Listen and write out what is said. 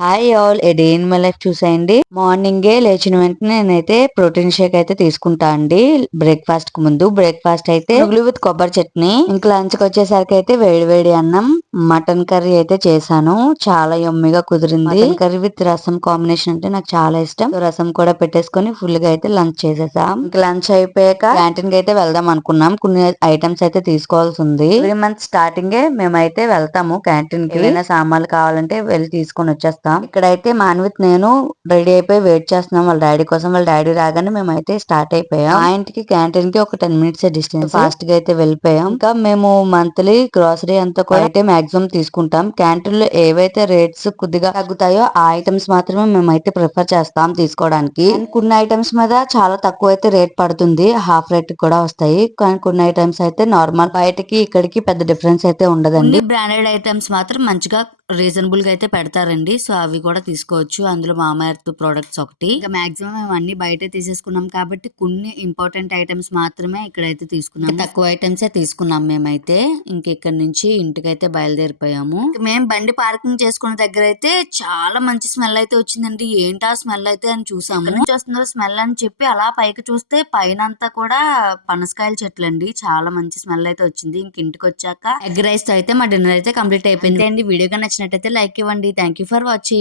Hi all ఎడేన్ day చూసేయండి. మార్నింగే లేచిన వెంటనే నేనైతే ప్రోటీన్ షేక్ అయితే తీసుకుంటా అండి. బ్రేక్ఫాస్ట్కు ముందు బ్రేక్ఫాస్ట్ అయితే పునుగులు విత్ కొబ్బరి చట్నీ. ఇంకా లంచ్కి వచ్చేసరికి అయితే వేడి వేడి అన్నం మటన్ కర్రీ అయితే చేశాను. చాలా యమ్మిగా కుదిరింది. కర్రీ విత్ రసం కాంబినేషన్ అంటే నాకు చాలా ఇష్టం. రసం కూడా పెట్టేసుకొని ఫుల్గా అయితే లంచ్ చేసేసాం. ఇంకా లంచ్ అయిపోయాక క్యాంటీన్కి అయితే వెళ్దాం అనుకున్నాం. కొన్ని ఐటమ్స్ అయితే తీసుకోవాల్సి ఉంది. త్రీ మంత్ స్టార్టింగ్ మేమైతే వెళ్తాము క్యాంటీన్కి ఏదైనా సామాన్లు కావాలంటే వెళ్ళి తీసుకొని వచ్చేస్తాం. ఇక్కడైతే మాన్విత్ నేను రెడీ అయిపోయి వెయిట్ చేస్తున్నాం. వాళ్ళ డాడీ కోసం వాళ్ళ డాడీ రాగానే మేమైతే స్టార్ట్ అయిపోయాం. మా ఇంటికి క్యాంటీన్కి ఒక టెన్ మినిట్స్ డిస్టెన్స్. ఫాస్ట్గా అయితే వెళ్ళిపోయాం. ఇంకా మేము మంత్లీ గ్రాసరీ అంతా కూడా అయితే మ్యాక్సిమం తీసుకుంటాం. క్యాంటీన్లో ఏవైతే రేట్స్ కొద్దిగా తగ్గుతాయో ఆ ఐటమ్స్ మాత్రమే మేమైతే ప్రిఫర్ చేస్తాం తీసుకోవడానికి. కొన్ని ఐటమ్స్ మీద చాలా తక్కువ అయితే రేట్ పడుతుంది. హాఫ్ రేట్ కూడా వస్తాయి. కానీ కొన్ని ఐటమ్స్ అయితే నార్మల్ బయటకి ఇక్కడికి పెద్ద డిఫరెన్స్ అయితే ఉండదండి. బ్రాండెడ్ ఐటమ్స్ మాత్రం మంచిగా రీజనబుల్గా అయితే పెడతారండి. సో అవి కూడా తీసుకోవచ్చు. అందులో మామా ఎర్త్ ప్రోడక్ట్స్ ఒకటి. ఇంకా మాక్సిమం మేము అన్ని బయటే తీసేసుకున్నాం కాబట్టి కొన్ని ఇంపార్టెంట్ ఐటమ్స్ మాత్రమే ఇక్కడైతే తీసుకున్నాం. తక్కువ ఐటమ్స్ తీసుకున్నాం మేమైతే. ఇంక ఇక్కడ నుంచి ఇంటికైతే బయలుదేరిపోయాము. మేము బండి పార్కింగ్ చేసుకున్న దగ్గర అయితే చాలా మంచి స్మెల్ అయితే వచ్చిందండి. ఏంటా స్మెల్ అయితే అని చూసాము. వస్తుందో స్మెల్ అని చెప్పి అలా పైకి చూస్తే పైన అంతా కూడా పనసకాయల చెట్లు అండి చాలా మంచి స్మెల్ అయితే వచ్చింది. ఇంక ఇంటికి వచ్చాక ఎగ్ రైస్తో అయితే మా డిన్నర్ అయితే కంప్లీట్ అయిపోయింది. అండి. వీడియో నచ్చినట్టయితే లైక్ ఇవ్వండి. Thank you for watching